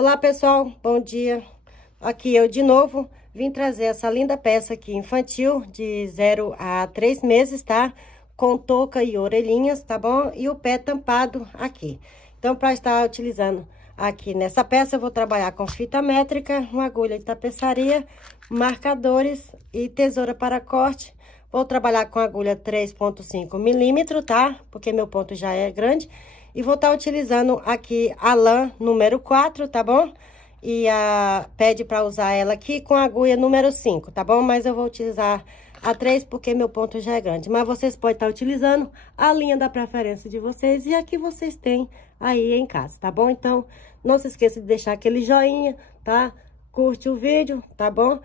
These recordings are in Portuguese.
Olá, pessoal, bom dia. Aqui eu de novo vim trazer essa linda peça aqui infantil de 0 a 3 meses, tá? Com touca e orelhinhas, tá bom? E o pé tampado aqui. Então, para estar utilizando aqui nessa peça, eu vou trabalhar com fita métrica, uma agulha de tapeçaria, marcadores e tesoura para corte. Vou trabalhar com agulha 3,5 milímetros, tá? Porque meu ponto já é grande. E vou estar utilizando aqui a lã número 4, tá bom? E pede para usar ela aqui com a agulha número 5, tá bom? Mas eu vou utilizar a 3 porque meu ponto já é grande. Mas vocês podem estar utilizando a linha da preferência de vocês e a que vocês têm aí em casa, tá bom? Então, não se esqueça de deixar aquele joinha, tá? Curte o vídeo, tá bom?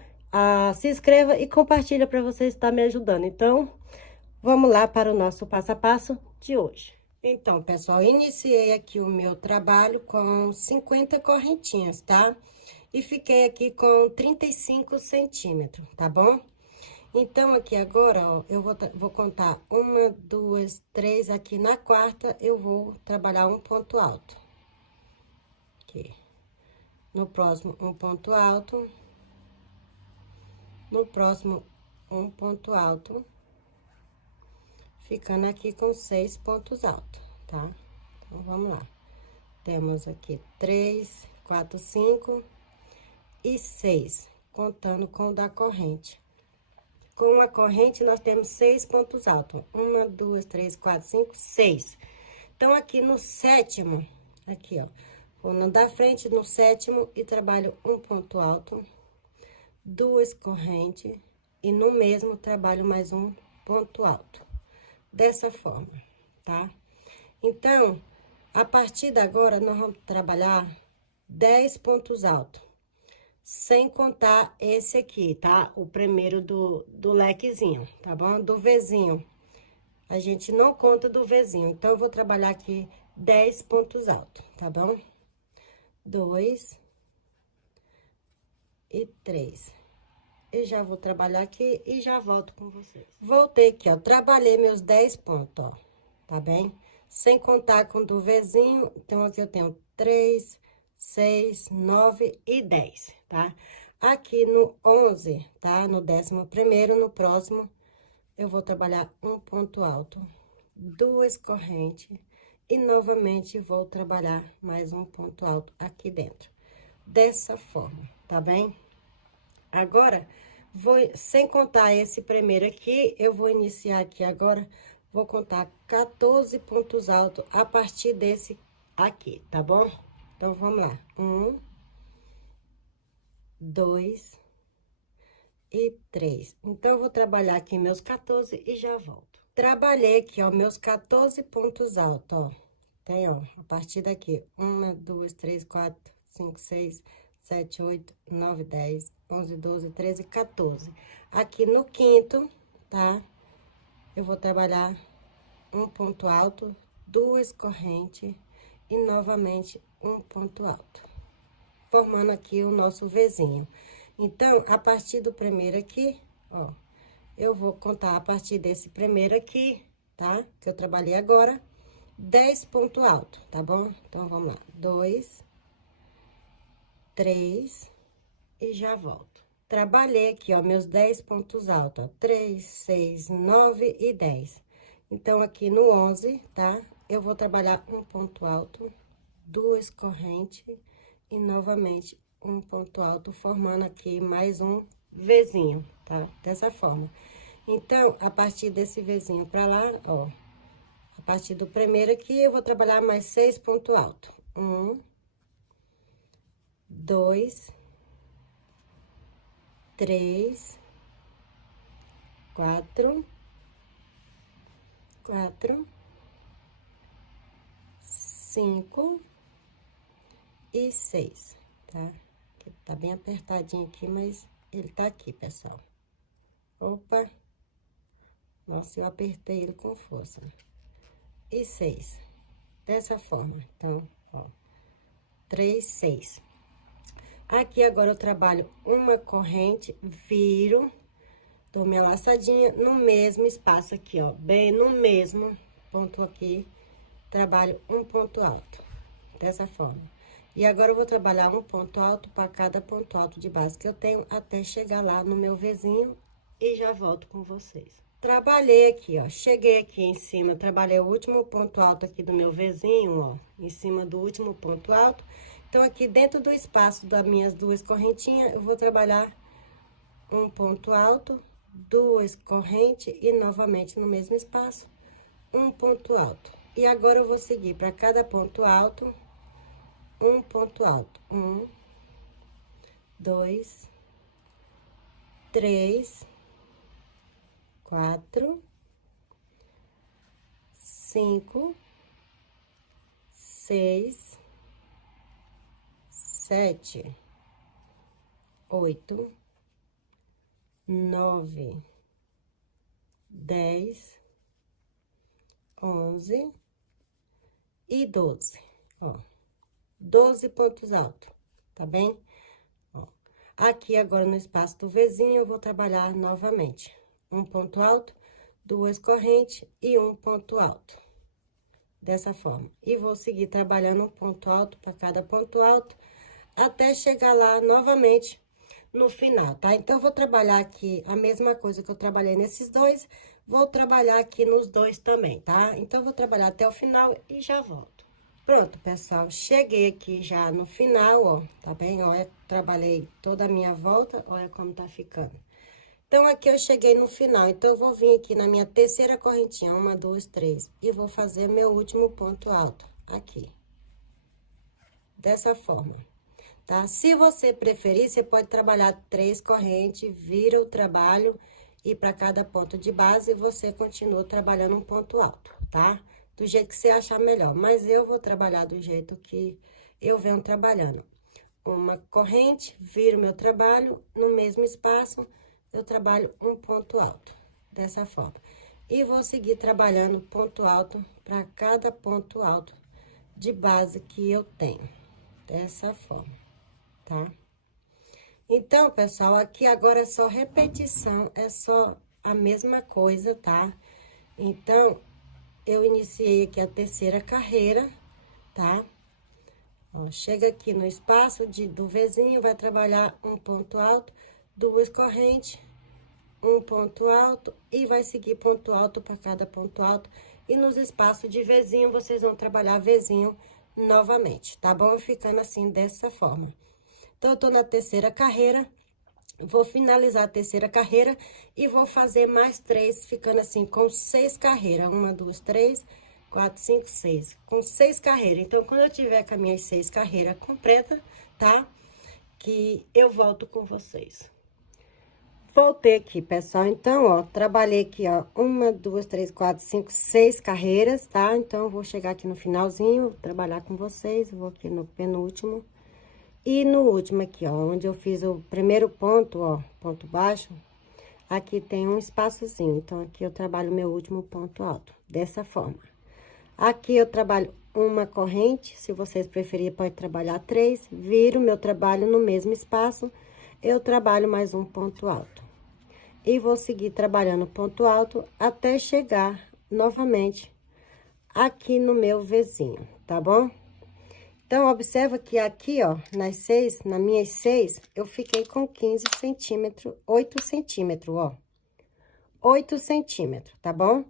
Se inscreva e compartilha para vocês estar me ajudando. Então, vamos lá para o nosso passo a passo de hoje. Então, pessoal, iniciei aqui o meu trabalho com 50 correntinhas, tá? E fiquei aqui com 35 centímetros, tá bom? Então, aqui agora, ó, eu vou contar 1, 2, 3, aqui na quarta eu vou trabalhar um ponto alto. Aqui. No próximo, um ponto alto. No próximo, um ponto alto. Ficando aqui com 6 pontos altos, tá? Então, vamos lá. Temos aqui 3, 4, 5 e 6, contando com o da corrente. Com a corrente, nós temos 6 pontos altos. 1, 2, 3, 4, 5, 6. Então, aqui no sétimo, aqui, ó, vou no da frente, no sétimo, e trabalho um ponto alto, 2 correntes, e no mesmo trabalho mais um ponto alto. Dessa forma, tá? Então, a partir de agora, nós vamos trabalhar 10 pontos altos, sem contar esse aqui, tá? O primeiro do lequezinho, tá bom? Do Vzinho. A gente não conta do Vzinho, então, eu vou trabalhar aqui 10 pontos altos, tá bom? 2 e 3. Eu já vou trabalhar aqui e já volto com vocês. Voltei aqui, ó, trabalhei meus 10 pontos, ó, tá bem? Sem contar com o do Vzinho, então, aqui eu tenho 3, 6, 9 e 10, tá? Aqui no 11, tá? No 11º, no próximo, eu vou trabalhar um ponto alto, 2 correntes, e novamente vou trabalhar mais um ponto alto aqui dentro. Dessa forma, tá bem? Agora, sem contar esse primeiro aqui, eu vou iniciar aqui agora, vou contar 14 pontos altos a partir desse aqui, tá bom? Então, vamos lá. 1, 2 e 3. Então, eu vou trabalhar aqui meus 14 e já volto. Trabalhei aqui, ó, meus 14 pontos altos, ó. Tem, ó, a partir daqui, 1, 2, 3, 4, 5, 6, 7, 8, 9, 10, 11, 12, 13, 14. Aqui no quinto, tá? Eu vou trabalhar um ponto alto, 2 correntes e novamente um ponto alto, formando aqui o nosso Vzinho. Então, a partir do primeiro aqui, ó, eu vou contar a partir desse primeiro aqui, tá? Que eu trabalhei agora, 10 pontos altos, tá bom? Então, vamos lá. 2, 3 e já volto. Trabalhei aqui, ó, meus 10 pontos altos, ó, 3, 6, 9 e 10. Então, aqui no 11, tá? Eu vou trabalhar um ponto alto, 2 correntes e novamente um ponto alto, formando aqui mais um Vzinho, tá? Dessa forma. Então, a partir desse Vzinho pra lá, ó, a partir do primeiro aqui, eu vou trabalhar mais 6 pontos altos. 1, 2, 3, 4, 5 e 6, tá? Tá bem apertadinho aqui, mas ele tá aqui, pessoal. Opa! Nossa, eu apertei ele com força. E 6. Dessa forma. Então, ó. 3, 6. Aqui, agora, eu trabalho uma corrente, viro, dou minha laçadinha no mesmo espaço aqui, ó. Bem no mesmo ponto aqui, trabalho um ponto alto. Dessa forma. E agora eu vou trabalhar um ponto alto para cada ponto alto de base que eu tenho, até chegar lá no meu Vzinho e já volto com vocês. Trabalhei aqui, ó, cheguei aqui em cima, trabalhei o último ponto alto aqui do meu Vzinho, ó, em cima do último ponto alto. Então, aqui dentro do espaço das minhas duas correntinhas, eu vou trabalhar um ponto alto, duas correntes e novamente no mesmo espaço, um ponto alto. E agora eu vou seguir para cada ponto alto, um ponto alto. 1, 2, 3, 4, 5, 6, 7, 8, 9, 10, 11 e 12, ó. 12 pontos altos, tá bem? Ó, aqui agora no espaço do Vzinho, eu vou trabalhar novamente. Um ponto alto, duas correntes e um ponto alto. Dessa forma. E vou seguir trabalhando um ponto alto para cada ponto alto, até chegar lá novamente no final, tá? Então, eu vou trabalhar aqui a mesma coisa que eu trabalhei nesses dois, vou trabalhar aqui nos dois também, tá? Então, eu vou trabalhar até o final e já volto. Pronto, pessoal, cheguei aqui já no final, ó, tá bem? Olha, trabalhei toda a minha volta, olha como tá ficando. Então, aqui eu cheguei no final, então, eu vou vir aqui na minha terceira correntinha, 1, 2, 3, e vou fazer meu último ponto alto, aqui. Dessa forma, tá? Se você preferir, você pode trabalhar 3 correntes, vira o trabalho, e para cada ponto de base, você continua trabalhando um ponto alto, tá? Do jeito que você achar melhor, mas eu vou trabalhar do jeito que eu venho trabalhando. Uma corrente, viro meu trabalho, no mesmo espaço, eu trabalho um ponto alto, dessa forma. E vou seguir trabalhando ponto alto para cada ponto alto de base que eu tenho, dessa forma, tá? Então, pessoal, aqui agora é só repetição, é só a mesma coisa, tá? Então, eu iniciei aqui a terceira carreira, tá? Ó, chega aqui no espaço do Vzinho, vai trabalhar um ponto alto, duas correntes, um ponto alto e vai seguir ponto alto para cada ponto alto. E nos espaços de Vzinho, vocês vão trabalhar Vzinho novamente, tá bom? Ficando assim, dessa forma. Então, eu tô na terceira carreira, vou finalizar a terceira carreira e vou fazer mais 3, ficando assim, com 6 carreiras. 1, 2, 3, 4, 5, 6. Com 6 carreiras. Então, quando eu tiver com as minhas 6 carreiras completas, tá? Que eu volto com vocês. Voltei aqui, pessoal. Então, ó, trabalhei aqui, ó, 1, 2, 3, 4, 5, 6 carreiras, tá? Então, eu vou chegar aqui no finalzinho, trabalhar com vocês. Vou aqui no penúltimo. E no último aqui, ó, onde eu fiz o primeiro ponto, ó, ponto baixo, aqui tem um espaçozinho. Então, aqui eu trabalho meu último ponto alto, dessa forma. Aqui eu trabalho uma corrente, se vocês preferirem, pode trabalhar 3, viro meu trabalho no mesmo espaço, eu trabalho mais um ponto alto. E vou seguir trabalhando ponto alto até chegar novamente aqui no meu Vzinho, tá bom? Então, observa que aqui, ó, nas minhas 6, eu fiquei com 15 centímetros, 8 centímetros, ó. 8 centímetros, tá bom?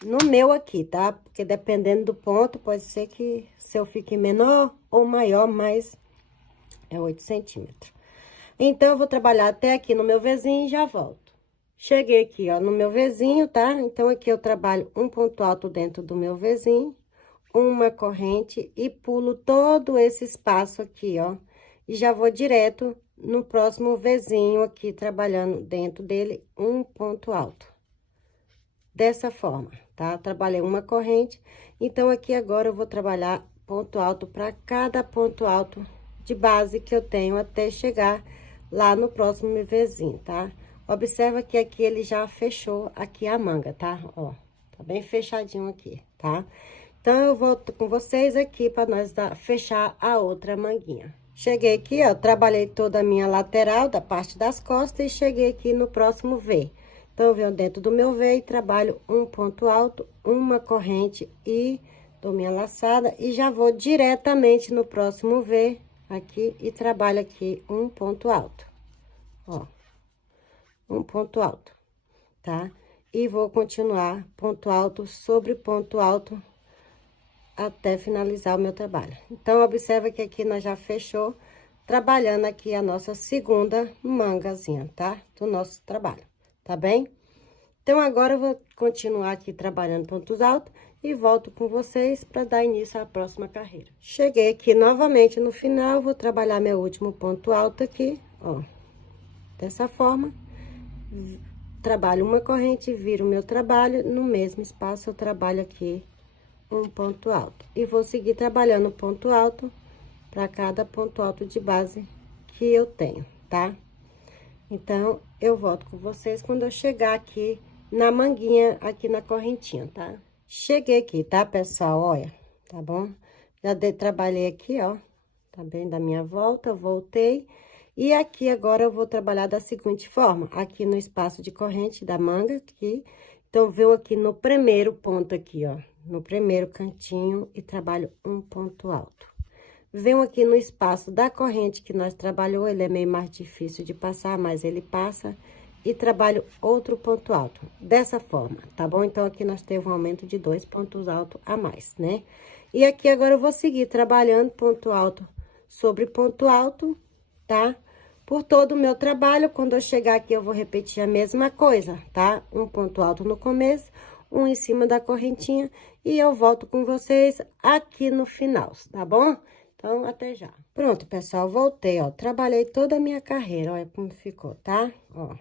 No meu aqui, tá? Porque dependendo do ponto, pode ser que se eu fique menor ou maior, mas é 8 centímetros. Então, eu vou trabalhar até aqui no meu Vzinho e já volto. Cheguei aqui, ó, no meu Vzinho, tá? Então, aqui eu trabalho um ponto alto dentro do meu Vzinho, uma corrente e pulo todo esse espaço aqui, ó. E já vou direto no próximo Vzinho aqui, trabalhando dentro dele um ponto alto. Dessa forma, tá? Trabalhei uma corrente, então aqui agora eu vou trabalhar ponto alto para cada ponto alto de base que eu tenho até chegar lá no próximo Vzinho, tá? Observa que aqui ele já fechou aqui a manga, tá? Ó, tá bem fechadinho aqui, tá? Então, eu volto com vocês aqui para nós fechar a outra manguinha. Cheguei aqui, ó, trabalhei toda a minha lateral da parte das costas e cheguei aqui no próximo V. Então, eu venho dentro do meu V e trabalho um ponto alto, uma corrente e dou minha laçada e já vou diretamente no próximo V aqui e trabalho aqui um ponto alto, ó, um ponto alto, tá? E vou continuar ponto alto sobre ponto alto até finalizar o meu trabalho. Então, observa que aqui nós já fechou, trabalhando aqui a nossa segunda mangazinha, tá? Do nosso trabalho, tá bem? Então, agora eu vou continuar aqui trabalhando pontos altos e volto com vocês para dar início à próxima carreira. Cheguei aqui novamente no final, vou trabalhar meu último ponto alto aqui, ó. Dessa forma, trabalho uma corrente, viro o meu trabalho, no mesmo espaço eu trabalho aqui um ponto alto. E vou seguir trabalhando ponto alto para cada ponto alto de base que eu tenho, tá? Então, eu volto com vocês quando eu chegar aqui na manguinha, aqui na correntinha, tá? Cheguei aqui, tá, pessoal? Olha, tá bom? Já trabalhei aqui, ó, tá bem? Da minha volta, voltei. E aqui agora eu vou trabalhar da seguinte forma, aqui no espaço de corrente da manga, aqui. Então, venho aqui no primeiro ponto aqui, ó, no primeiro cantinho e trabalho um ponto alto. Venho aqui no espaço da corrente que nós trabalhou, ele é meio mais difícil de passar, mas ele passa. E trabalho outro ponto alto, dessa forma, tá bom? Então, aqui nós temos um aumento de 2 pontos altos a mais, né? E aqui agora eu vou seguir trabalhando ponto alto sobre ponto alto, tá? Por todo o meu trabalho, quando eu chegar aqui, eu vou repetir a mesma coisa, tá? Um ponto alto no começo, um em cima da correntinha, e eu volto com vocês aqui no final, tá bom? Então, até já. Pronto, pessoal, voltei, ó, trabalhei toda a minha carreira, olha como ficou, tá? Ó.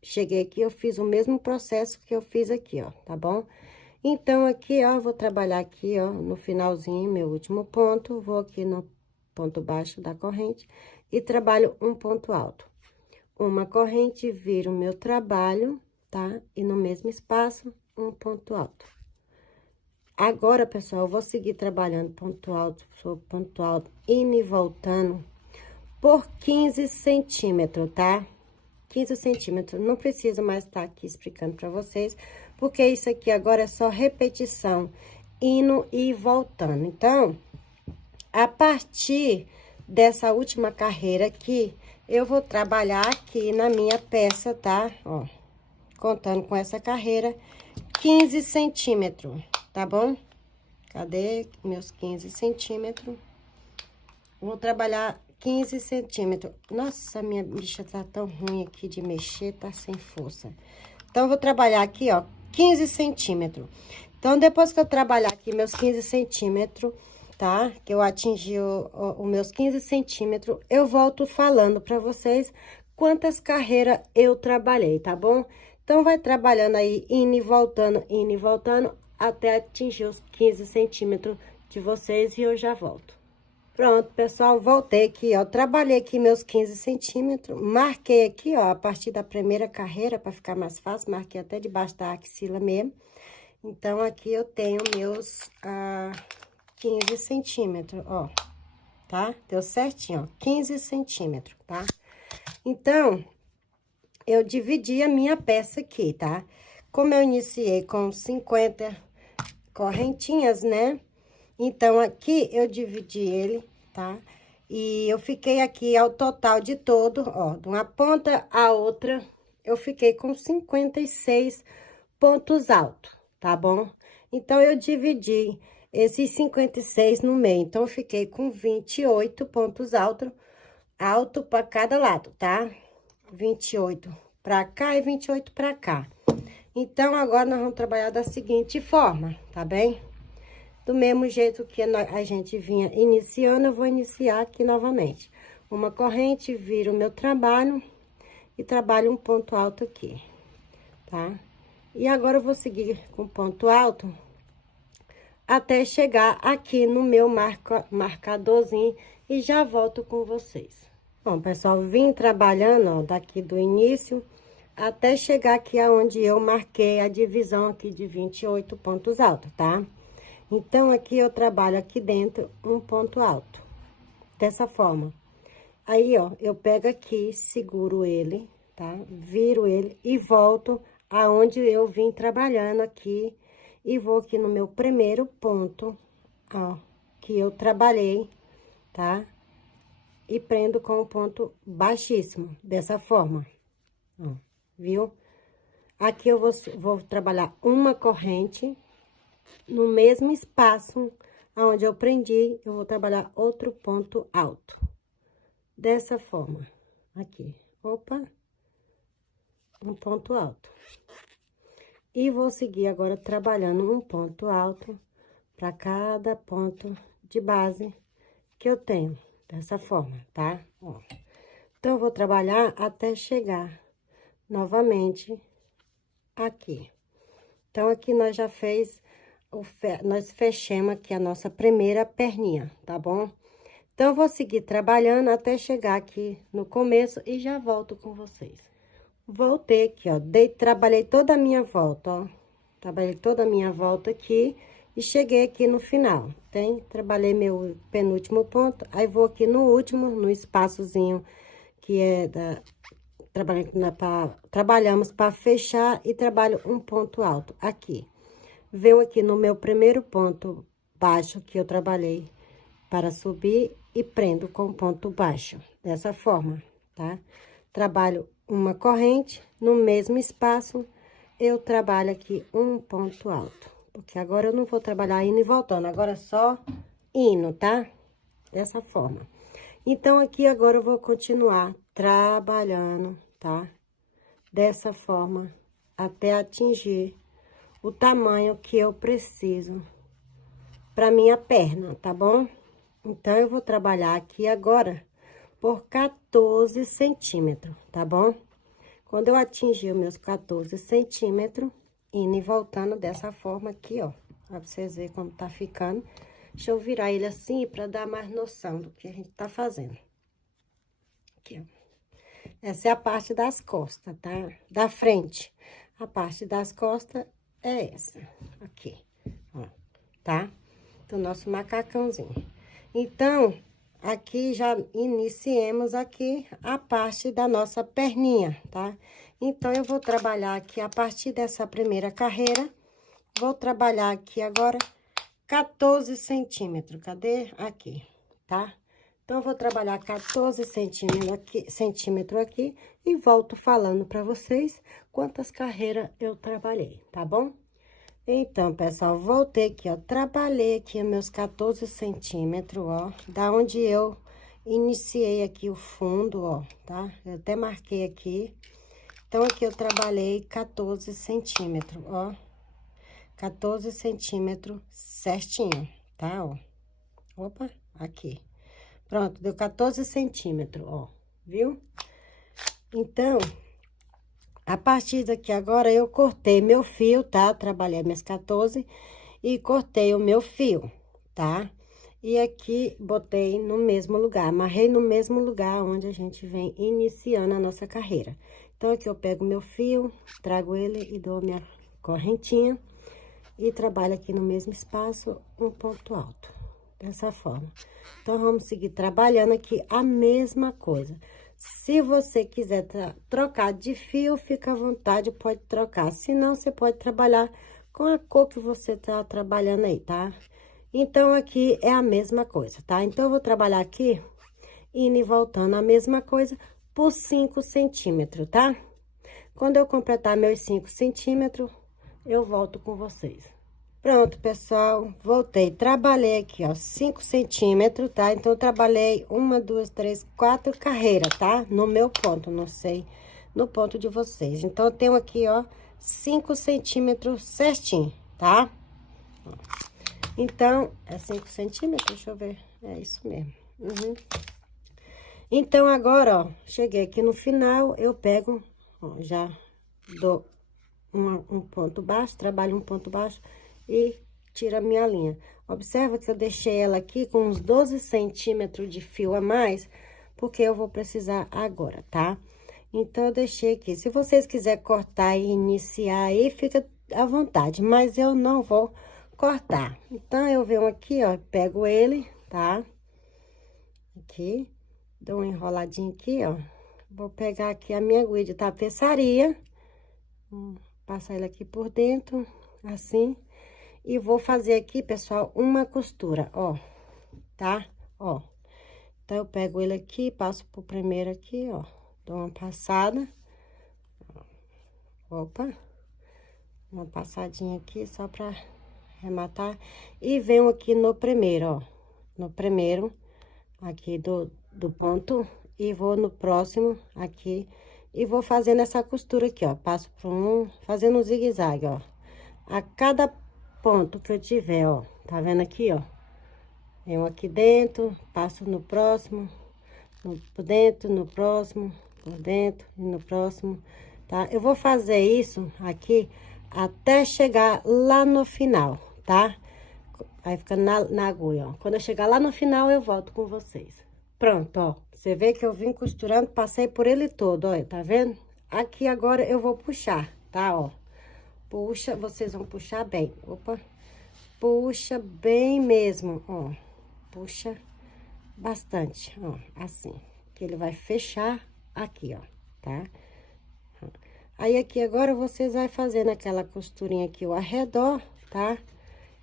Cheguei aqui, eu fiz o mesmo processo que eu fiz aqui, ó, tá bom? Então, aqui, ó, vou trabalhar aqui, ó, no finalzinho, meu último ponto, vou aqui no ponto baixo da corrente e trabalho um ponto alto. Uma corrente, viro o meu trabalho, tá? E no mesmo espaço, um ponto alto. Agora, pessoal, eu vou seguir trabalhando ponto alto sobre ponto alto, indo e voltando por 15 centímetros, tá? 15 centímetros, não precisa mais estar aqui explicando para vocês, porque isso aqui agora é só repetição, indo e voltando. Então, a partir dessa última carreira aqui, eu vou trabalhar aqui na minha peça, tá? Ó, contando com essa carreira, 15 centímetros, tá bom? Cadê meus 15 centímetros? Vou trabalhar 15 centímetros. Nossa, minha bicha tá tão ruim aqui de mexer, tá sem força. Então, eu vou trabalhar aqui, ó, 15 centímetros. Então, depois que eu trabalhar aqui meus 15 centímetros, tá? Que eu atingi os meus 15 centímetros, eu volto falando pra vocês quantas carreiras eu trabalhei, tá bom? Então, vai trabalhando aí, indo e voltando, até atingir os 15 centímetros de vocês e eu já volto. Pronto, pessoal, voltei aqui, ó, trabalhei aqui meus 15 centímetros, marquei aqui, ó, a partir da primeira carreira, para ficar mais fácil, marquei até debaixo da axila mesmo. Então, aqui eu tenho meus 15 centímetros, ó, tá? Deu certinho, ó, 15 centímetros, tá? Então, eu dividi a minha peça aqui, tá? Como eu iniciei com 50 correntinhas, né? Então, aqui eu dividi ele, tá? E eu fiquei aqui ao total de todo, ó, de uma ponta a outra, eu fiquei com 56 pontos altos, tá bom? Então, eu dividi esses 56 no meio, então, eu fiquei com 28 pontos alto para cada lado, tá? 28 pra cá e 28 pra cá. Então, agora nós vamos trabalhar da seguinte forma, tá bem? Do mesmo jeito que a gente vinha iniciando, eu vou iniciar aqui novamente. Uma corrente, viro o meu trabalho e trabalho um ponto alto aqui, tá? E agora eu vou seguir com ponto alto até chegar aqui no meu marcadorzinho e já volto com vocês. Bom, pessoal, vim trabalhando, ó, daqui do início até chegar aqui aonde eu marquei a divisão aqui de 28 pontos altos, tá? Então, aqui eu trabalho aqui dentro um ponto alto, dessa forma. Aí, ó, eu pego aqui, seguro ele, tá? Viro ele e volto aonde eu vim trabalhando aqui. E vou aqui no meu primeiro ponto ó, que eu trabalhei, tá? E prendo com o ponto baixíssimo, dessa forma, ó, viu? Aqui eu vou trabalhar uma corrente, no mesmo espaço onde eu prendi, eu vou trabalhar outro ponto alto. Dessa forma, aqui, opa, um ponto alto. E vou seguir agora trabalhando um ponto alto para cada ponto de base que eu tenho, dessa forma, tá? Ó. Então, eu vou trabalhar até chegar novamente aqui. Então, aqui nós já fez, nós fechamos aqui a nossa primeira perninha, tá bom? Então, eu vou seguir trabalhando até chegar aqui no começo e já volto com vocês. Voltei aqui, ó, trabalhei toda a minha volta, ó. Trabalhei toda a minha volta aqui e cheguei aqui no final. Trabalhei meu penúltimo ponto, aí vou aqui no último, no espaçozinho que é trabalhamos para fechar e trabalho um ponto alto aqui. Venho aqui no meu primeiro ponto baixo que eu trabalhei para subir e prendo com ponto baixo, dessa forma, tá? Trabalho uma corrente, no mesmo espaço, eu trabalho aqui um ponto alto. Porque agora eu não vou trabalhar indo e voltando, agora é só indo, tá? Dessa forma. Então, aqui agora eu vou continuar trabalhando, tá? Dessa forma, até atingir o tamanho que eu preciso para minha perna, tá bom? Então, eu vou trabalhar aqui agora por 14 centímetros, tá bom? Quando eu atingir os meus 14 centímetros, indo e voltando dessa forma aqui, ó. Pra vocês verem como tá ficando. Deixa eu virar ele assim pra dar mais noção do que a gente tá fazendo. Aqui, ó. Essa é a parte das costas, tá? Da frente. A parte das costas é essa, aqui, ó, tá? Do nosso macacãozinho. Então, aqui já iniciemos aqui a parte da nossa perninha, tá? Então, eu vou trabalhar aqui a partir dessa primeira carreira, vou trabalhar aqui agora 14 centímetros, cadê? Aqui, tá? Então, eu vou trabalhar 14 centímetros aqui e volto falando pra vocês quantas carreiras eu trabalhei, tá bom? Então, pessoal, voltei aqui, ó, trabalhei aqui meus 14 centímetros, ó, da onde eu iniciei aqui o fundo, ó, tá? Eu até marquei aqui. Então, aqui eu trabalhei 14 centímetros, ó, 14 centímetros certinho, tá, ó. Opa, aqui. Pronto, deu 14 centímetros, ó, viu? Então, a partir daqui agora, eu cortei meu fio, tá? Trabalhei minhas 14 e cortei o meu fio, tá? E aqui, botei no mesmo lugar, amarrei no mesmo lugar onde a gente vem iniciando a nossa carreira. Então, aqui eu pego meu fio, trago ele e dou minha correntinha e trabalho aqui no mesmo espaço, um ponto alto, dessa forma. Então, vamos seguir trabalhando aqui a mesma coisa. Se você quiser trocar de fio, fica à vontade, pode trocar. Se não, você pode trabalhar com a cor que você tá trabalhando aí, tá? Então, aqui é a mesma coisa, tá? Então, eu vou trabalhar aqui, indo e voltando a mesma coisa, por 5 centímetros, tá? Quando eu completar meus 5 centímetros, eu volto com vocês. Pronto, pessoal, voltei, trabalhei aqui, ó, 5 centímetros, tá? Então, eu trabalhei 1, 2, 3, 4 carreiras, tá? No meu ponto, não sei, no ponto de vocês. Então, eu tenho aqui, ó, 5 centímetros certinho, tá? Então, é 5 centímetros, deixa eu ver, é isso mesmo. Então, agora, ó, cheguei aqui no final, eu pego, ó, já dou um ponto baixo, trabalho um ponto baixo e tiro a minha linha. Observa que eu deixei ela aqui com uns 12 centímetros de fio a mais, porque eu vou precisar agora, tá? Então, eu deixei aqui. Se vocês quiserem cortar e iniciar aí, fica à vontade, mas eu não vou cortar. Então, eu venho aqui, ó, pego ele, tá? Aqui, dou uma enroladinha aqui, ó. Vou pegar aqui a minha agulha de tapeçaria, passar ele aqui por dentro, assim. E vou fazer aqui, pessoal, uma costura, ó, tá? Ó. Então, eu pego ele aqui, passo pro primeiro aqui, ó. Dou uma passada. Opa. Uma passadinha aqui, só pra arrematar. E venho aqui no primeiro, ó. No primeiro, aqui do ponto. E vou no próximo, aqui. E vou fazendo essa costura aqui, ó. Passo por um, fazendo um zigue-zague, ó. A cada ponto que eu tiver, ó. Tá vendo aqui, ó? Venho aqui dentro, passo no próximo, por dentro, no próximo, por dentro e no próximo, tá? Eu vou fazer isso aqui até chegar lá no final, tá? Vai ficando na agulha, ó. Quando eu chegar lá no final, eu volto com vocês. Pronto, ó. Você vê que eu vim costurando, passei por ele todo, ó, tá vendo? Aqui agora eu vou puxar, tá, ó. Puxa, vocês vão puxar bem. Opa. Puxa bem mesmo, ó. Puxa bastante, ó, assim. Que ele vai fechar aqui, ó, tá? Aí, aqui agora, vocês vai fazendo aquela costurinha aqui ao redor, tá?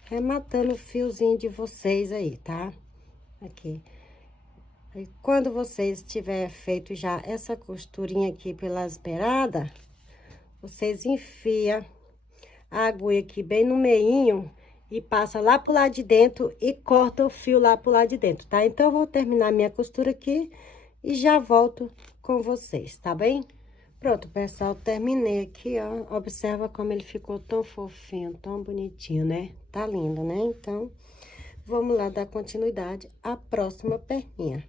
Rematando o fiozinho de vocês aí, tá? Aqui. Aí, quando vocês tiver feito já essa costurinha aqui pelas beiradas, vocês enfia a agulha aqui bem no meinho e passa lá pro lado de dentro e corta o fio lá pro lado de dentro, tá? Então, eu vou terminar minha costura aqui e já volto com vocês, tá bem? Pronto, pessoal, terminei aqui, ó. Observa como ele ficou tão fofinho, tão bonitinho, né? Tá lindo, né? Então, vamos lá dar continuidade à próxima perninha.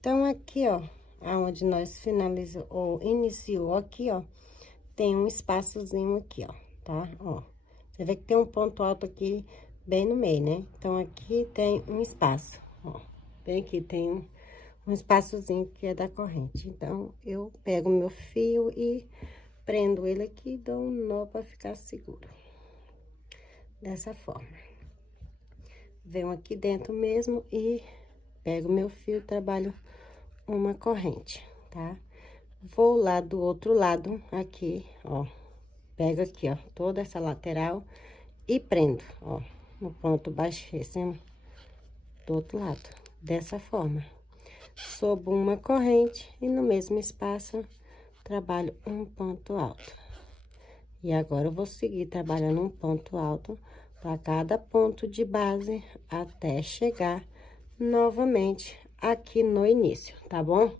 Então, aqui, ó, aonde nós finalizou ou iniciou aqui, ó, tem um espaçozinho aqui, ó, tá? Ó. Você vê que tem um ponto alto aqui, bem no meio, né? Então, aqui tem um espaço, ó. Bem aqui tem um espaçozinho que é da corrente. Então, eu pego meu fio e prendo ele aqui e dou um nó pra ficar seguro. Dessa forma. Venho aqui dentro mesmo e pego meu fio e trabalho uma corrente, tá? Vou lá do outro lado, aqui, ó. Pego aqui, ó, toda essa lateral e prendo, ó, no ponto baixíssimo do outro lado, dessa forma. Sobo uma corrente e no mesmo espaço trabalho um ponto alto. E agora eu vou seguir trabalhando um ponto alto para cada ponto de base até chegar novamente aqui no início, tá bom?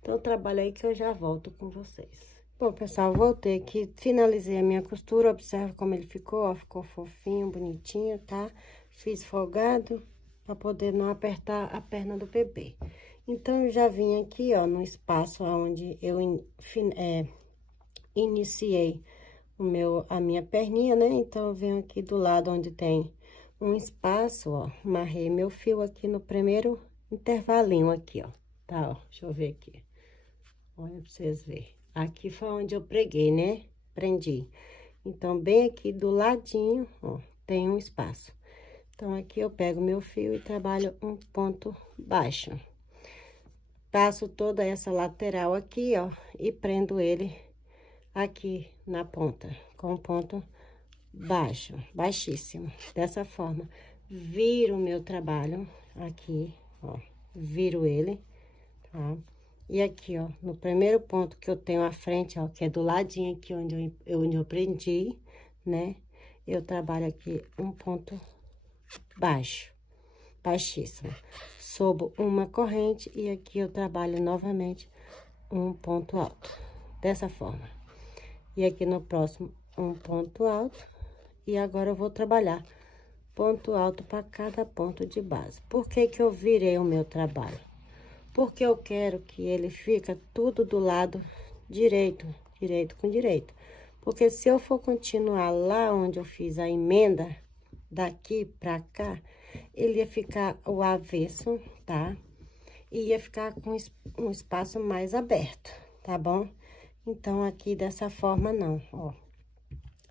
Então, trabalha aí que eu já volto com vocês. Bom, pessoal, voltei aqui, finalizei a minha costura, observa como ele ficou, ó, ficou fofinho, bonitinho, tá? Fiz folgado para poder não apertar a perna do bebê. Então, eu já vim aqui, ó, no espaço onde eu iniciei a minha perninha, né? Então, eu venho aqui do lado onde tem um espaço, ó, amarrei meu fio aqui no primeiro intervalinho aqui, ó, tá? Ó, deixa eu ver aqui. Olha pra vocês verem. Aqui foi onde eu preguei, né? Prendi. Então, bem aqui do ladinho, ó, tem um espaço. Então, aqui eu pego meu fio e trabalho um ponto baixo. Passo toda essa lateral aqui, ó, e prendo ele aqui na ponta, com ponto baixo, baixíssimo. Dessa forma, viro o meu trabalho aqui, ó, viro ele, tá? E aqui, ó, no primeiro ponto que eu tenho à frente, ó, que é do ladinho aqui onde eu prendi, né? Eu trabalho aqui um ponto baixo, baixíssimo. Sobo uma corrente e aqui eu trabalho novamente um ponto alto, dessa forma. E aqui no próximo, um ponto alto. E agora eu vou trabalhar ponto alto para cada ponto de base. Por que que eu virei o meu trabalho? Porque eu quero que ele fica tudo do lado direito, direito com direito. Porque se eu for continuar lá onde eu fiz a emenda, daqui pra cá, ele ia ficar o avesso, tá? E ia ficar com um espaço mais aberto, tá bom? Então, aqui dessa forma não, ó.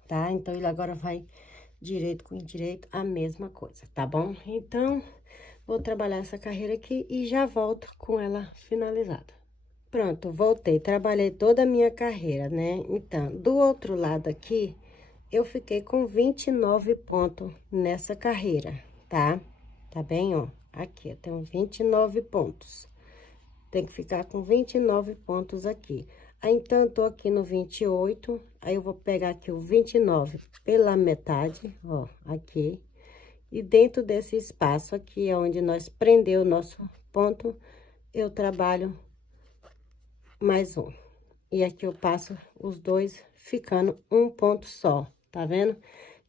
Tá? Então, ele agora vai direito com direito, a mesma coisa, tá bom? Então, vou trabalhar essa carreira aqui e já volto com ela finalizada. Pronto, voltei, trabalhei toda a minha carreira, né? Então, do outro lado aqui, eu fiquei com 29 pontos nessa carreira, tá? Tá bem, ó? Aqui, eu tenho 29 pontos. Tem que ficar com 29 pontos aqui. Aí, então, eu tô aqui no 28, aí eu vou pegar aqui o 29 pela metade, ó, aqui. E dentro desse espaço aqui, é onde nós prendeu o nosso ponto, eu trabalho mais um. E aqui eu passo os dois, ficando um ponto só, tá vendo?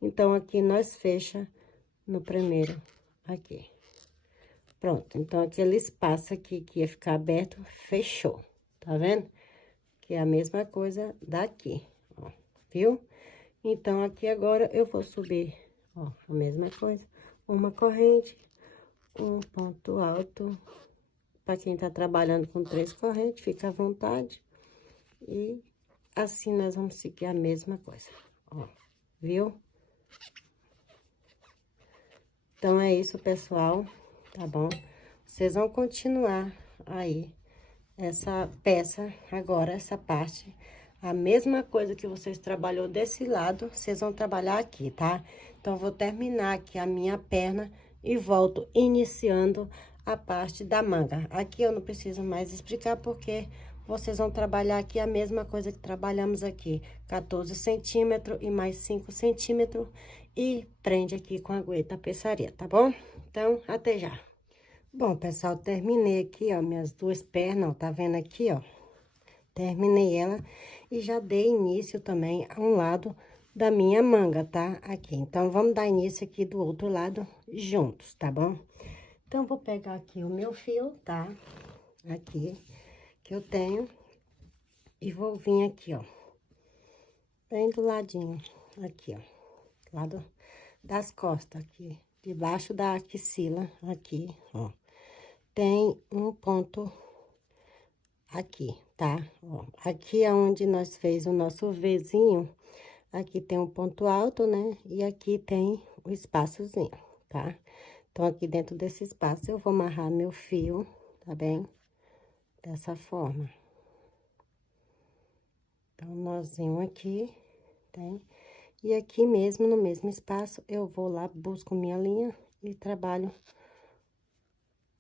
Então, aqui nós fecha no primeiro aqui. Pronto, então, aquele espaço aqui que ia ficar aberto, fechou, tá vendo? Que é a mesma coisa daqui, ó, viu? Então, aqui agora eu vou subir, ó, a mesma coisa, uma corrente, um ponto alto. Para quem tá trabalhando com 3 correntes, fica à vontade. E assim nós vamos seguir a mesma coisa, ó, viu? Então, é isso, pessoal, tá bom? Vocês vão continuar aí essa peça agora, essa parte, a mesma coisa que vocês trabalhou desse lado, vocês vão trabalhar aqui, tá? Então, vou terminar aqui a minha perna e volto iniciando a parte da manga. Aqui eu não preciso mais explicar, porque vocês vão trabalhar aqui a mesma coisa que trabalhamos aqui, 14 centímetros e mais 5 centímetros, e prende aqui com a agulha tapeçaria, tá bom? Então, até já. Bom, pessoal, terminei aqui, ó, minhas duas pernas, ó, tá vendo aqui, ó? Terminei ela e já dei início também a um lado da minha manga, tá? Aqui, então, vamos dar início aqui do outro lado juntos, tá bom? Então, vou pegar aqui o meu fio, tá? Aqui, que eu tenho, e vou vir aqui, ó, bem do ladinho, aqui, ó, lado das costas, aqui, debaixo da axila, aqui, ó. Tem um ponto aqui, tá? Ó, aqui é onde nós fez o nosso Vzinho, aqui tem um ponto alto, né? E aqui tem o espaçozinho, tá? Então, aqui dentro desse espaço, eu vou amarrar meu fio, tá bem? Dessa forma. Então, nozinho aqui, tem. E aqui mesmo, no mesmo espaço, eu vou lá, busco minha linha e trabalho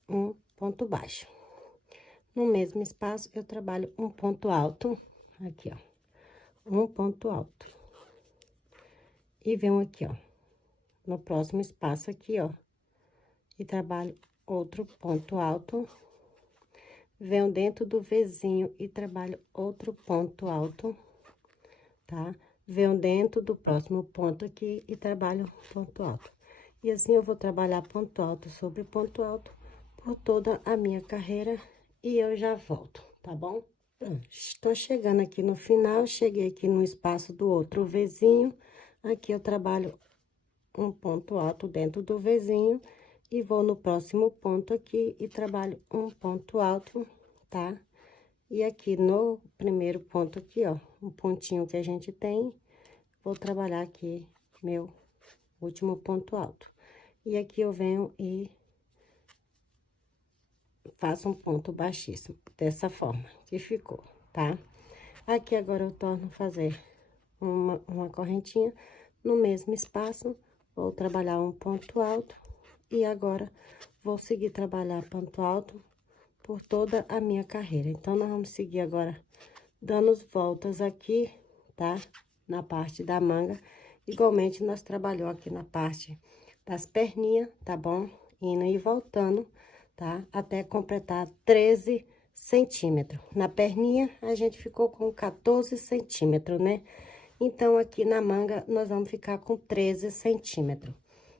um ponto baixo. No mesmo espaço, eu trabalho um ponto alto, aqui, ó, um ponto alto. E venho aqui, ó, no próximo espaço aqui, ó, e trabalho outro ponto alto. Venho dentro do Vzinho e trabalho outro ponto alto, tá? Venho dentro do próximo ponto aqui e trabalho ponto alto. E assim, eu vou trabalhar ponto alto sobre ponto alto por toda a minha carreira e eu já volto, tá bom? Estou chegando aqui no final, cheguei aqui no espaço do outro Vzinho. Aqui eu trabalho um ponto alto dentro do Vzinho e vou no próximo ponto aqui e trabalho um ponto alto, tá? E aqui no primeiro ponto aqui, ó, um pontinho que a gente tem, vou trabalhar aqui meu último ponto alto. E aqui eu venho e faço um ponto baixíssimo, dessa forma que ficou, tá? Aqui agora eu torno a fazer uma correntinha no mesmo espaço, vou trabalhar um ponto alto e agora vou seguir trabalhar ponto alto por toda a minha carreira. Então, nós vamos seguir agora dando voltas aqui, tá? Na parte da manga, igualmente nós trabalhou aqui na parte das perninhas, tá bom? Indo e voltando, tá? Até completar 13 centímetros. Na perninha, a gente ficou com 14 centímetros, né? Então, aqui na manga, nós vamos ficar com 13 centímetros,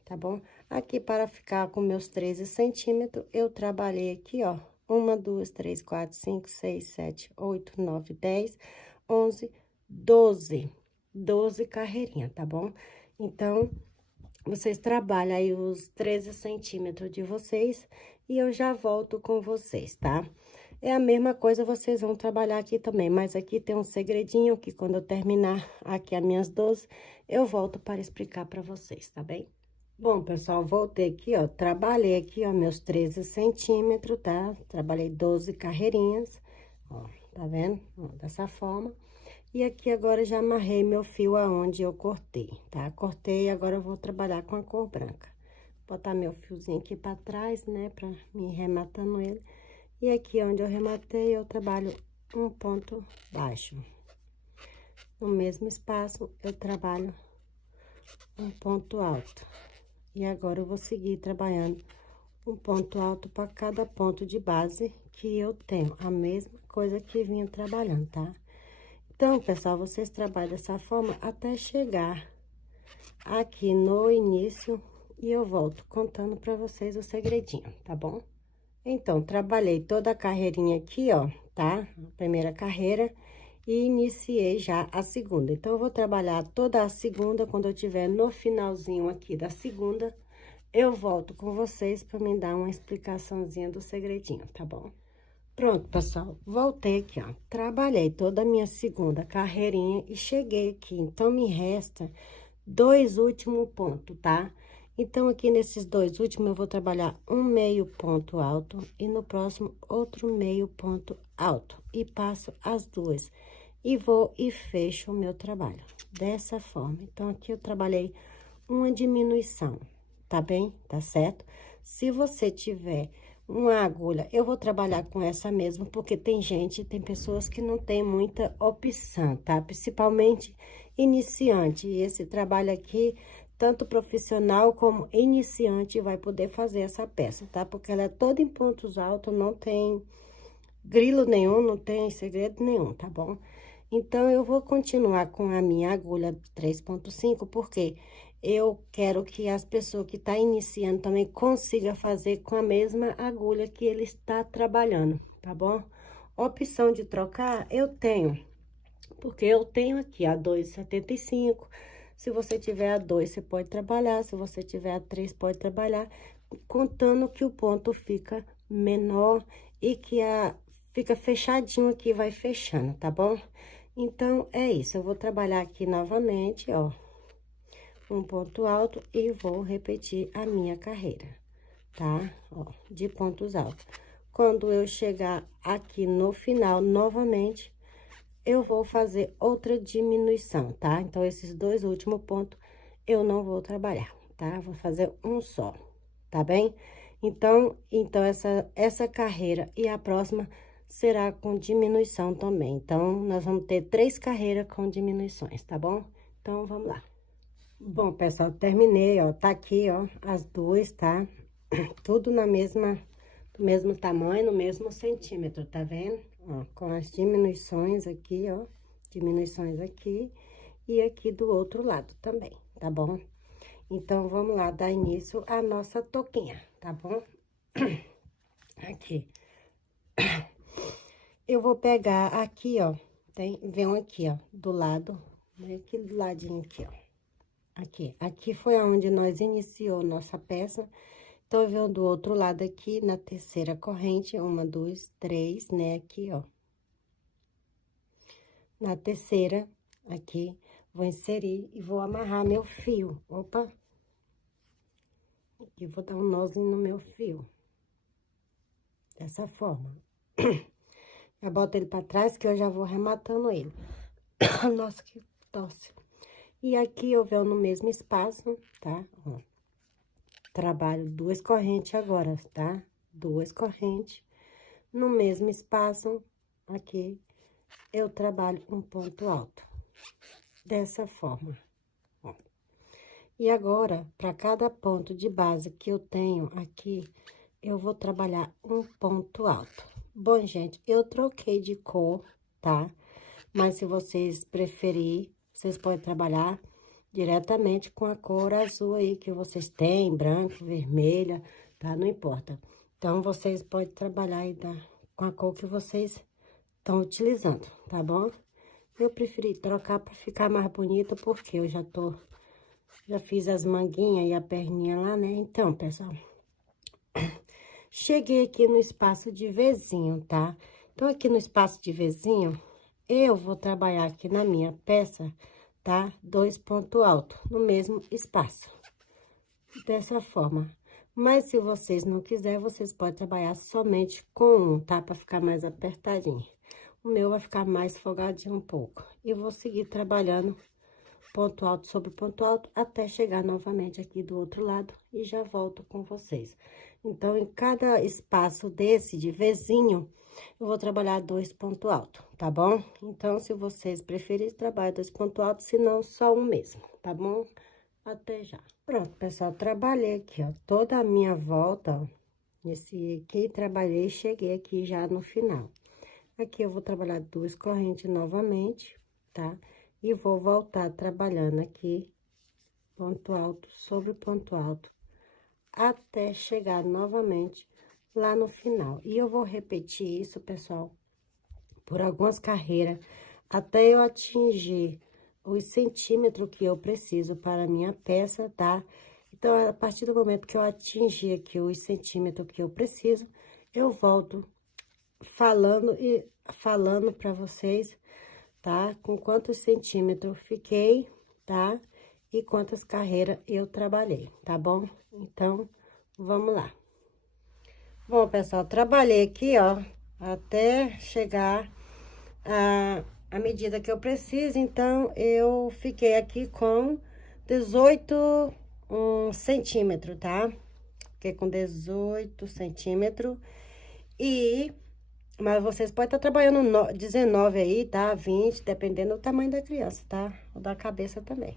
tá bom? Aqui, para ficar com meus 13 centímetros, eu trabalhei aqui, ó, 1, 2, 3, 4, 5, 6, 7, 8, 9, 10, 11, 12. 12 carreirinhas, tá bom? Então, vocês trabalham aí os 13 centímetros de vocês e eu já volto com vocês, tá? É a mesma coisa, vocês vão trabalhar aqui também, mas aqui tem um segredinho que quando eu terminar aqui as minhas 12, eu volto para explicar para vocês, tá bem? Bom, pessoal, voltei aqui, ó, trabalhei aqui, ó, meus 13 centímetros, tá? Trabalhei 12 carreirinhas, ó, tá vendo? Ó, dessa forma. E aqui agora já amarrei meu fio aonde eu cortei, tá? Cortei, agora eu vou trabalhar com a cor branca. Botar meu fiozinho aqui pra trás, né, pra me rematando ele. E aqui onde eu rematei, eu trabalho um ponto baixo. No mesmo espaço, eu trabalho um ponto alto. E agora eu vou seguir trabalhando um ponto alto para cada ponto de base que eu tenho. A mesma coisa que vinha trabalhando, tá? Então, pessoal, vocês trabalham dessa forma até chegar aqui no início e eu volto contando para vocês o segredinho, tá bom? Então, trabalhei toda a carreirinha aqui, ó, tá? A primeira carreira e iniciei já a segunda. Então, eu vou trabalhar toda a segunda, quando eu tiver no finalzinho aqui da segunda, eu volto com vocês para me dar uma explicaçãozinha do segredinho, tá bom? Pronto, pessoal, voltei aqui, ó, trabalhei toda a minha segunda carreirinha e cheguei aqui, então, me resta 2 últimos pontos, tá? Então, aqui nesses 2 últimos, eu vou trabalhar um meio ponto alto e no próximo, outro meio ponto alto. E passo as duas. E vou e fecho o meu trabalho, dessa forma. Então, aqui eu trabalhei uma diminuição, tá bem? Tá certo? Se você tiver uma agulha, eu vou trabalhar com essa mesmo, porque tem pessoas que não tem muita opção, tá? Principalmente iniciante. E esse trabalho aqui, tanto profissional como iniciante vai poder fazer essa peça, tá? Porque ela é toda em pontos altos, não tem grilo nenhum, não tem segredo nenhum, tá bom? Então, eu vou continuar com a minha agulha 3,5, porque eu quero que as pessoas que estão iniciando também consigam fazer com a mesma agulha que ele está trabalhando, tá bom? Opção de trocar, eu tenho, porque eu tenho aqui a 2,75. Se você tiver a 2, você pode trabalhar, se você tiver a 3, pode trabalhar, contando que o ponto fica menor e que fica fechadinho aqui, vai fechando, tá bom? Então, é isso, eu vou trabalhar aqui novamente, ó, um ponto alto e vou repetir a minha carreira, tá? Ó, de pontos altos. Quando eu chegar aqui no final, novamente, eu vou fazer outra diminuição, tá? Então, esses 2 últimos pontos, eu não vou trabalhar, tá? Vou fazer um só, tá bem? Então essa carreira e a próxima será com diminuição também. Então, nós vamos ter 3 carreiras com diminuições, tá bom? Então, vamos lá. Bom, pessoal, terminei, ó, tá aqui, ó, as duas, tá? Tudo do mesmo tamanho, no mesmo centímetro, tá vendo? Ó, com as diminuições aqui, ó, diminuições aqui e aqui do outro lado também, tá bom? Então, vamos lá dar início à nossa touquinha, tá bom? Aqui. Eu vou pegar aqui, ó, vem aqui, ó, do lado, né, aqui do ladinho aqui, ó. Aqui foi aonde nós iniciou nossa peça. Então, eu venho do outro lado aqui, na terceira corrente, 1, 2, 3, né, aqui, ó. Na terceira, aqui, vou inserir e vou amarrar meu fio. Opa! Aqui, vou dar um nozinho no meu fio. Dessa forma. Eu boto ele pra trás, que eu já vou rematando ele. Nossa, que tosse. E aqui, eu venho no mesmo espaço, tá? Ó. Trabalho 2 correntes agora, tá? 2 correntes. No mesmo espaço, aqui, eu trabalho um ponto alto. Dessa forma, ó. E agora, para cada ponto de base que eu tenho aqui, eu vou trabalhar um ponto alto. Bom, gente, eu troquei de cor, tá? Mas se vocês preferirem, vocês podem trabalhar diretamente com a cor azul aí que vocês têm, branco, vermelha, tá? Não importa. Então, vocês podem trabalhar aí com a cor que vocês estão utilizando, tá bom? Eu preferi trocar para ficar mais bonita, porque eu já fiz as manguinhas e a perninha lá, né? Então, pessoal, cheguei aqui no espaço de Vzinho, tá? Então, aqui no espaço de Vzinho, eu vou trabalhar aqui na minha peça, tá? 2 pontos altos, no mesmo espaço. Dessa forma. Mas, se vocês não quiserem, vocês podem trabalhar somente com um, tá? Pra ficar mais apertadinho. o meu vai ficar mais folgadinho um pouco. E vou seguir trabalhando ponto alto sobre ponto alto até chegar novamente aqui do outro lado e já volto com vocês. Então, em cada espaço desse de vizinho, eu vou trabalhar 2 pontos altos, tá bom? Então, se vocês preferirem, trabalhe 2 pontos altos, se não, só um mesmo, tá bom? Até já. Pronto, pessoal, trabalhei aqui, ó, toda a minha volta, ó, nesse aqui, trabalhei e cheguei aqui já no final. Aqui eu vou trabalhar 2 correntes novamente, tá? E vou voltar trabalhando aqui, ponto alto sobre ponto alto, até chegar novamente lá no final. E eu vou repetir isso, pessoal, por algumas carreiras, até eu atingir os centímetros que eu preciso para a minha peça, tá? Então, a partir do momento que eu atingir aqui os centímetros que eu preciso, eu volto falando para vocês, tá? Com quantos centímetros fiquei, tá? E quantas carreiras eu trabalhei, tá bom? Então, vamos lá. Bom, pessoal, trabalhei aqui, ó, até chegar a medida que eu preciso, então, eu fiquei aqui com 18 centímetros, tá? Fiquei com 18 centímetros mas vocês podem estar trabalhando 19 aí, tá? 20, dependendo do tamanho da criança, tá? Ou da cabeça também.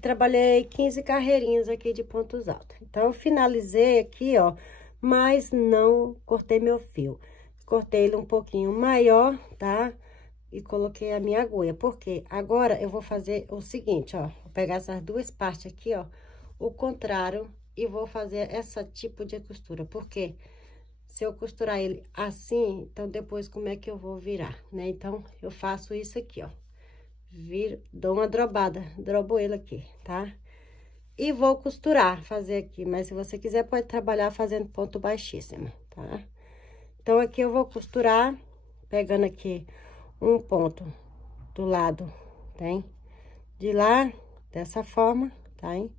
Trabalhei 15 carreirinhas aqui de pontos altos. Então, eu finalizei aqui, ó, mas não cortei meu fio. Cortei ele um pouquinho maior, tá? E coloquei a minha agulha. Por quê? Agora, eu vou fazer o seguinte, ó. Vou pegar essas duas partes aqui, ó, o contrário, e vou fazer essa tipo de costura. Por quê? Se eu costurar ele assim, então depois como é que eu vou virar, né? Então, eu faço isso aqui, ó. Viro, dou uma drobada, drobo ele aqui, tá? E vou costurar, fazer aqui. Mas se você quiser, pode trabalhar fazendo ponto baixíssimo, tá? Então, aqui eu vou costurar, pegando aqui um ponto do lado, tem? De lá, dessa forma, tá, hein?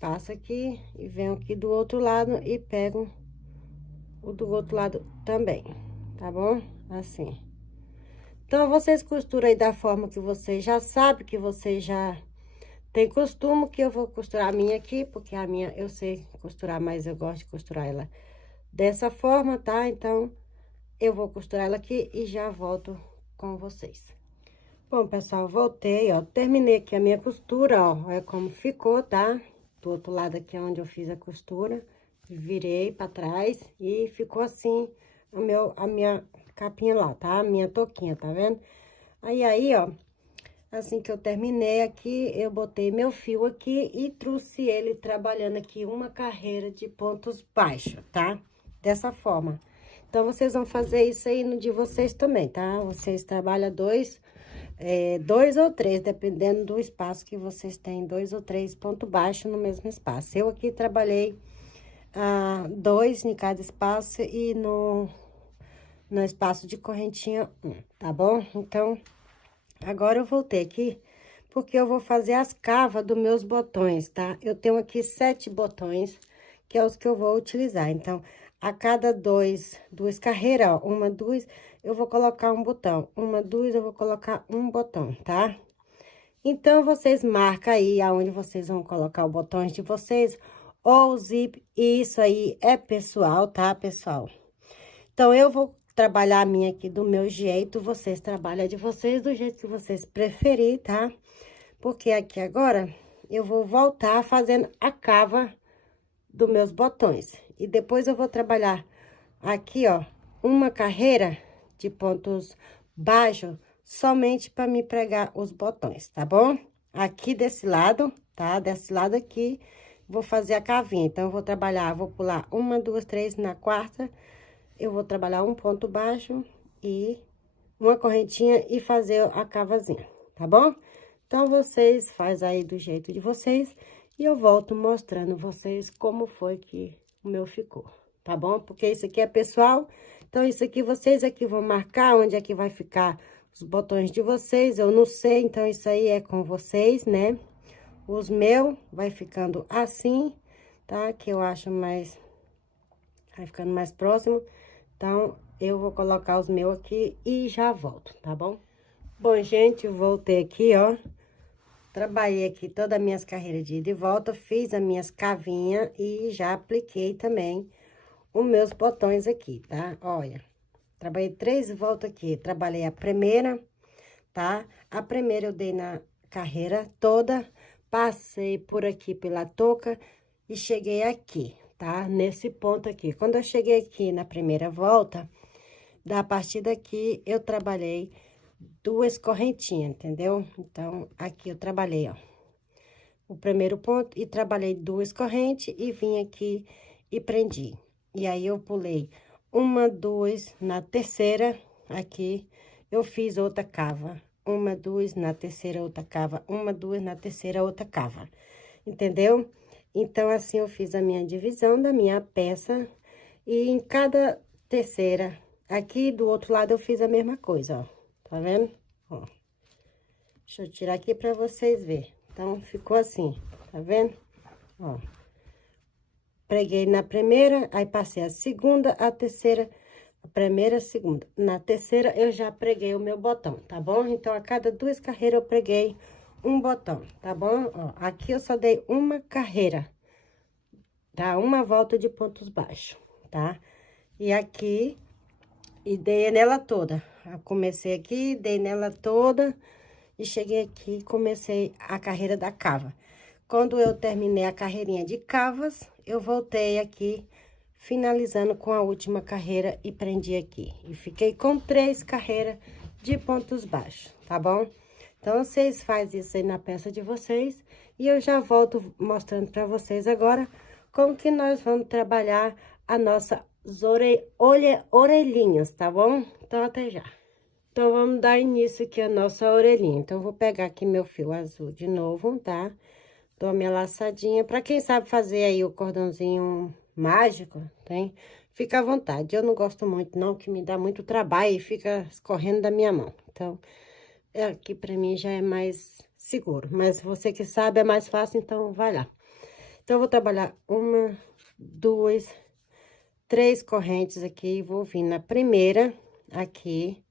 Passa aqui e venho aqui do outro lado e pego o do outro lado também, tá bom? Assim. Então, vocês costuram aí da forma que vocês já sabem, que vocês já tem costume, que eu vou costurar a minha aqui, porque a minha eu sei costurar, mas eu gosto de costurar ela dessa forma, tá? Então, eu vou costurar ela aqui e já volto com vocês. Bom, pessoal, voltei, ó, terminei aqui a minha costura, ó, olha como ficou, tá? Do outro lado aqui é onde eu fiz a costura. Virei pra trás e ficou assim a minha capinha lá, tá? A minha touquinha, tá vendo? Aí, ó, assim que eu terminei aqui, eu botei meu fio aqui e trouxe ele trabalhando aqui uma carreira de pontos baixos, tá? Dessa forma. Então, vocês vão fazer isso aí no de vocês também, tá? Vocês trabalham dois ou três, dependendo do espaço que vocês têm, 2 ou 3 pontos baixos no mesmo espaço. Eu aqui trabalhei 2 em cada espaço e no espaço de correntinha 1, tá bom? Então, agora eu voltei aqui, porque eu vou fazer as cavas dos meus botões, tá? Eu tenho aqui 7 botões, que é os que eu vou utilizar. Então, a cada duas carreiras, ó, 1, 2, eu vou colocar um botão. 1, 2, eu vou colocar um botão, tá? Então, vocês marcam aí aonde vocês vão colocar os botões de vocês, ou o zip, e isso aí é pessoal, tá, pessoal? Então, eu vou trabalhar a minha aqui do meu jeito, vocês trabalham de vocês do jeito que vocês preferirem, tá? Porque aqui agora, eu vou voltar fazendo a cava dos meus botões. E depois eu vou trabalhar aqui, ó, uma carreira de pontos baixos, somente para me pregar os botões, tá bom? Aqui desse lado, tá? Desse lado aqui, vou fazer a cavinha. Então, eu vou trabalhar, vou pular 1, 2, 3, na quarta, eu vou trabalhar um ponto baixo e uma correntinha e fazer a cavazinha, tá bom? Então, vocês fazem aí do jeito de vocês e eu volto mostrando vocês como foi que o meu ficou, tá bom? Porque isso aqui é pessoal, então isso aqui vocês aqui vão marcar onde é que vai ficar os botões de vocês, eu não sei, então isso aí é com vocês, né? Os meus vai ficando assim, tá? Que eu acho mais... vai ficando mais próximo. Então, eu vou colocar os meus aqui e já volto, tá bom? Bom, gente, eu voltei aqui, ó. Trabalhei aqui todas as minhas carreiras de ida e volta, fiz as minhas cavinhas e já apliquei também os meus botões aqui, tá? Olha, trabalhei 3 voltas aqui. Trabalhei a primeira, tá? A primeira eu dei na carreira toda, passei por aqui pela touca e cheguei aqui, tá? Nesse ponto aqui. Quando eu cheguei aqui na primeira volta, da partir daqui eu trabalhei 2 correntinhas, entendeu? Então, aqui eu trabalhei, ó, o primeiro ponto e trabalhei 2 correntes e vim aqui e prendi. E aí, eu pulei 1, 2, na terceira, aqui, eu fiz outra cava. 1, 2, na terceira, outra cava. 1, 2, na terceira, outra cava. Entendeu? Então, assim, eu fiz a minha divisão da minha peça. E em cada terceira, aqui do outro lado, eu fiz a mesma coisa, ó. Tá vendo? Ó. Deixa eu tirar aqui pra vocês verem. Então, ficou assim, tá vendo? Ó. Preguei na primeira, aí passei a segunda, a terceira, a primeira, a segunda. Na terceira, eu já preguei o meu botão, tá bom? Então, a cada 2 carreiras, eu preguei um botão, tá bom? Ó, aqui eu só dei uma carreira, tá? Uma volta de pontos baixos, tá? E aqui, e dei nela toda. Eu comecei aqui, dei nela toda, e cheguei aqui e comecei a carreira da cava. Quando eu terminei a carreirinha de cavas, eu voltei aqui, finalizando com a última carreira e prendi aqui. E fiquei com 3 carreiras de pontos baixos, tá bom? Então, vocês fazem isso aí na peça de vocês. E eu já volto mostrando pra vocês agora como que nós vamos trabalhar a nossa orelhinhas, tá bom? Então, até já. Então, vamos dar início aqui a nossa orelhinha. Então, eu vou pegar aqui meu fio azul de novo, tá? Dou a minha laçadinha. Pra quem sabe fazer aí o cordãozinho mágico, tem? Fica à vontade. Eu não gosto muito, não, que me dá muito trabalho e fica escorrendo da minha mão. Então, aqui pra mim já é mais seguro. Mas você que sabe é mais fácil, então vai lá. Então, eu vou trabalhar 1, 2, 3 correntes aqui. Vou vir na primeira, aqui.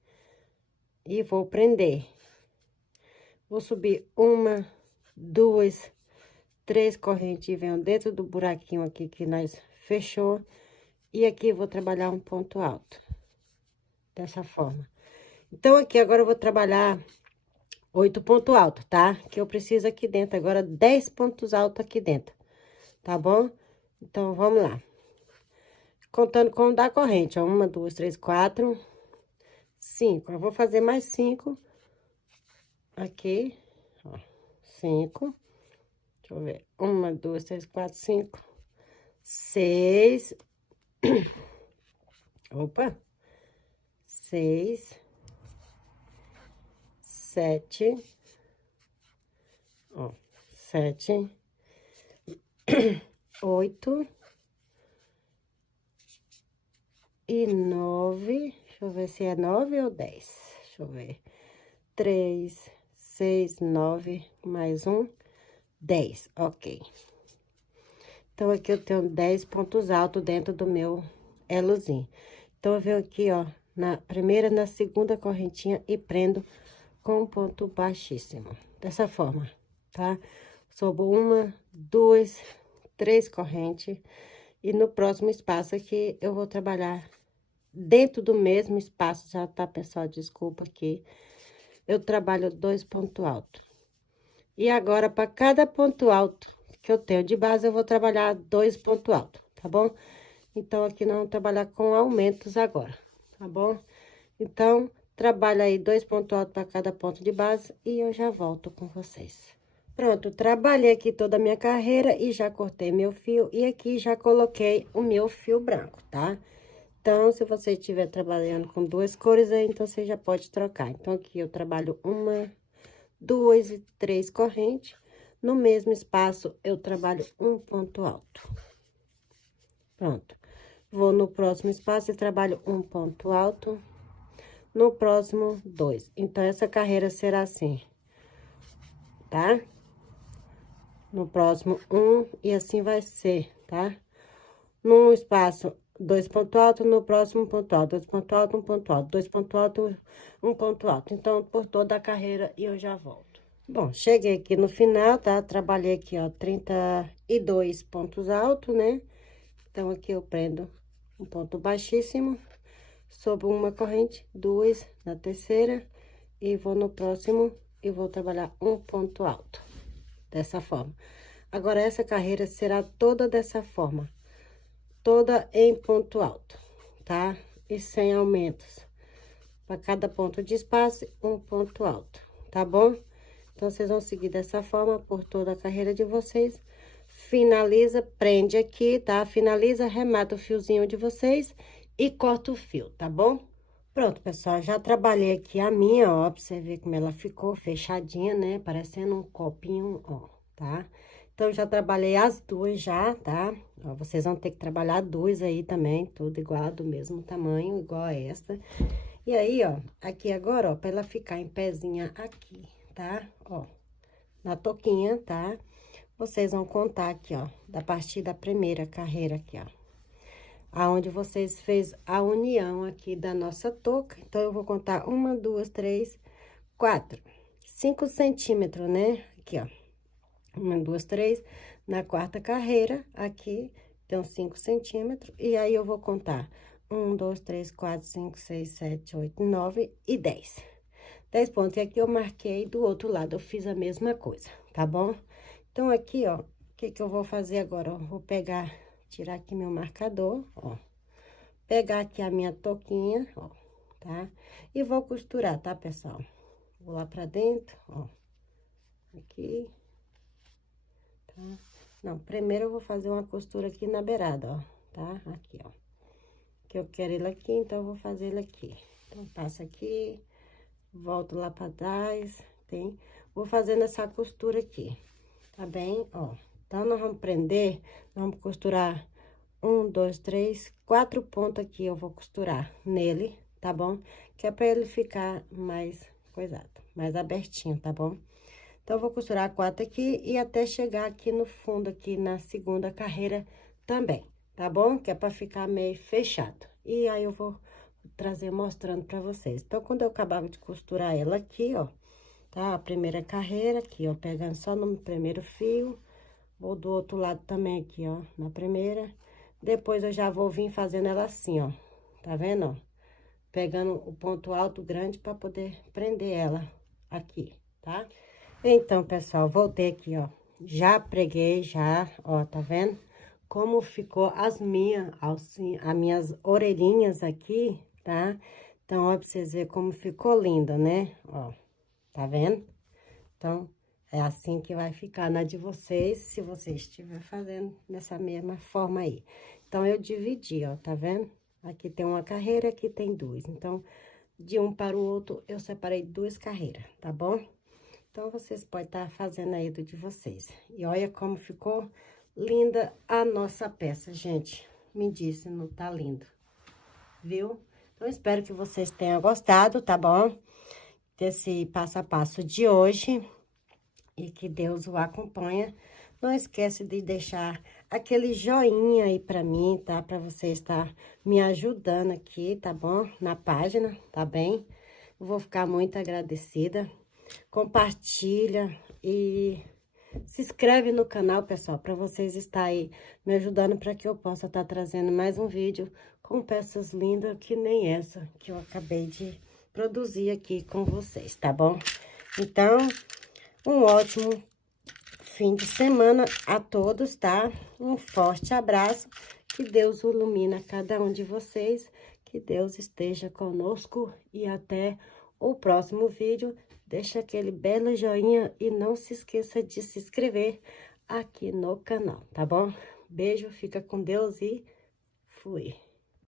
E vou prender. Vou subir 1, 2, 3 correntes e venho dentro do buraquinho aqui que nós fechou. E aqui eu vou trabalhar um ponto alto. Dessa forma. Então, aqui agora eu vou trabalhar 8 pontos altos, tá? Que eu preciso aqui dentro. Agora, 10 pontos altos aqui dentro. Tá bom? Então, vamos lá. Contando com o da corrente, ó. 1, 2, 3, 4, 5. Eu vou fazer mais 5 aqui, ó. 5. Deixa eu ver. 1, 2, 3, 4, 5, 6. Opa! 6, 7. Ó, 7, 8 e 9. Deixa eu ver se é 9 ou 10. Deixa eu ver. 3, 6, 9, mais 1, 10. Ok. Então, aqui eu tenho 10 pontos altos dentro do meu elozinho. Então, eu venho aqui, ó, na primeira, na segunda correntinha e prendo com um ponto baixíssimo. Dessa forma, tá? Subo 1, 2, 3 correntes. E no próximo espaço aqui, eu vou trabalhar dentro do mesmo espaço, já tá, pessoal? Desculpa aqui. Eu trabalho 2 pontos altos. E agora, para cada ponto alto que eu tenho de base, eu vou trabalhar 2 pontos altos, tá bom? Então, aqui nós vamos trabalhar com aumentos agora, tá bom? Então, trabalha aí 2 pontos altos para cada ponto de base e eu já volto com vocês. Pronto, trabalhei aqui toda a minha carreira e já cortei meu fio e aqui já coloquei o meu fio branco, tá? Então, se você estiver trabalhando com 2 cores aí, então você já pode trocar. Então, aqui eu trabalho 1, 2 e 3 correntes. No mesmo espaço, eu trabalho um ponto alto. Pronto. Vou no próximo espaço e trabalho um ponto alto. No próximo, 2. Então, essa carreira será assim, tá? No próximo, 1, e assim vai ser, tá? No espaço 2 pontos altos, no próximo ponto alto, 2 pontos altos, 1 ponto alto, 2 pontos altos, 1 ponto alto. Então, por toda a carreira e eu já volto. Bom, cheguei aqui no final, tá? Trabalhei aqui, ó, 32 pontos altos, né? Então, aqui eu prendo um ponto baixíssimo, sobre uma corrente, 2 na terceira, e vou no próximo e vou trabalhar um ponto alto, dessa forma. Agora, essa carreira será toda dessa forma, toda em ponto alto, tá? E sem aumentos. Para cada ponto de espaço, um ponto alto, tá bom? Então, vocês vão seguir dessa forma por toda a carreira de vocês. Finaliza, prende aqui, tá? Finaliza, remata o fiozinho de vocês e corta o fio, tá bom? Pronto, pessoal, já trabalhei aqui a minha, ó, pra você ver como ela ficou fechadinha, né? Parecendo um copinho, ó, tá? Então, já trabalhei as duas já, tá? Ó, vocês vão ter que trabalhar duas aí também, tudo igual, do mesmo tamanho, igual a essa. E aí, ó, aqui agora, ó, pra ela ficar em pezinha aqui, tá? Ó, na touquinha, tá? Vocês vão contar aqui, ó, da partir da primeira carreira aqui, ó. Aonde vocês fez a união aqui da nossa touca. Então, eu vou contar 1, 2, 3, 4, 5 centímetros, né? Aqui, ó. 1, 2, 3, na quarta carreira, aqui, então, 5 centímetros. E aí, eu vou contar 1, 2, 3, 4, 5, 6, 7, 8, 9 e 10. 10 pontos. E aqui eu marquei do outro lado, eu fiz a mesma coisa, tá bom? Então, aqui, ó, o que que eu vou fazer agora? Ó, vou pegar, tirar aqui meu marcador, ó. Pegar aqui a minha touquinha, ó, tá? E vou costurar, tá, pessoal? Vou lá pra dentro, ó. Aqui. Tá? Não, primeiro eu vou fazer uma costura aqui na beirada, ó, tá? Aqui, ó. Que eu quero ele aqui, então eu vou fazer ele aqui. Então, passa aqui, volto lá pra trás, tem? Vou fazendo essa costura aqui, tá bem? Ó, então, nós vamos prender, nós vamos costurar 1, 2, 3, 4 pontos aqui, eu vou costurar nele, tá bom? Que é pra ele ficar mais coisado, mais abertinho, tá bom? Então, eu vou costurar 4 aqui e até chegar aqui no fundo, aqui na segunda carreira também, tá bom? Que é pra ficar meio fechado. E aí, eu vou trazer mostrando pra vocês. Então, quando eu acabar de costurar ela aqui, ó, tá? A primeira carreira aqui, ó, pegando só no primeiro fio, vou do outro lado também aqui, ó, na primeira. Depois, eu já vou vir fazendo ela assim, ó, tá vendo, ó? Pegando o ponto alto grande pra poder prender ela aqui, tá? Então, pessoal, voltei aqui, ó. Já preguei, já, ó, tá vendo? Como ficou as minhas orelhinhas aqui, tá? Então, ó, pra vocês verem como ficou linda, né? Ó, tá vendo? Então, é assim que vai ficar na de vocês, se vocês estiver fazendo dessa mesma forma aí. Então, eu dividi, ó, tá vendo? Aqui tem uma carreira, aqui tem duas. Então, de um para o outro, eu separei 2 carreiras, tá bom? Então, vocês podem estar fazendo aí do de vocês. E olha como ficou linda a nossa peça, gente. Me disse, não tá lindo, viu? Então, espero que vocês tenham gostado, tá bom? Desse passo a passo de hoje. E que Deus o acompanha. Não esquece de deixar aquele joinha aí pra mim, tá? Pra você estar me ajudando aqui, tá bom? Na página, tá bem? Eu vou ficar muito agradecida. Compartilha e se inscreve no canal, pessoal, para vocês estarem aí me ajudando para que eu possa estar trazendo mais um vídeo com peças lindas que nem essa que eu acabei de produzir aqui com vocês, tá bom? Então, um ótimo fim de semana a todos, tá? Um forte abraço, que Deus ilumina cada um de vocês, que Deus esteja conosco e até o próximo vídeo. Deixa aquele belo joinha e não se esqueça de se inscrever aqui no canal, tá bom? Beijo, fica com Deus e fui!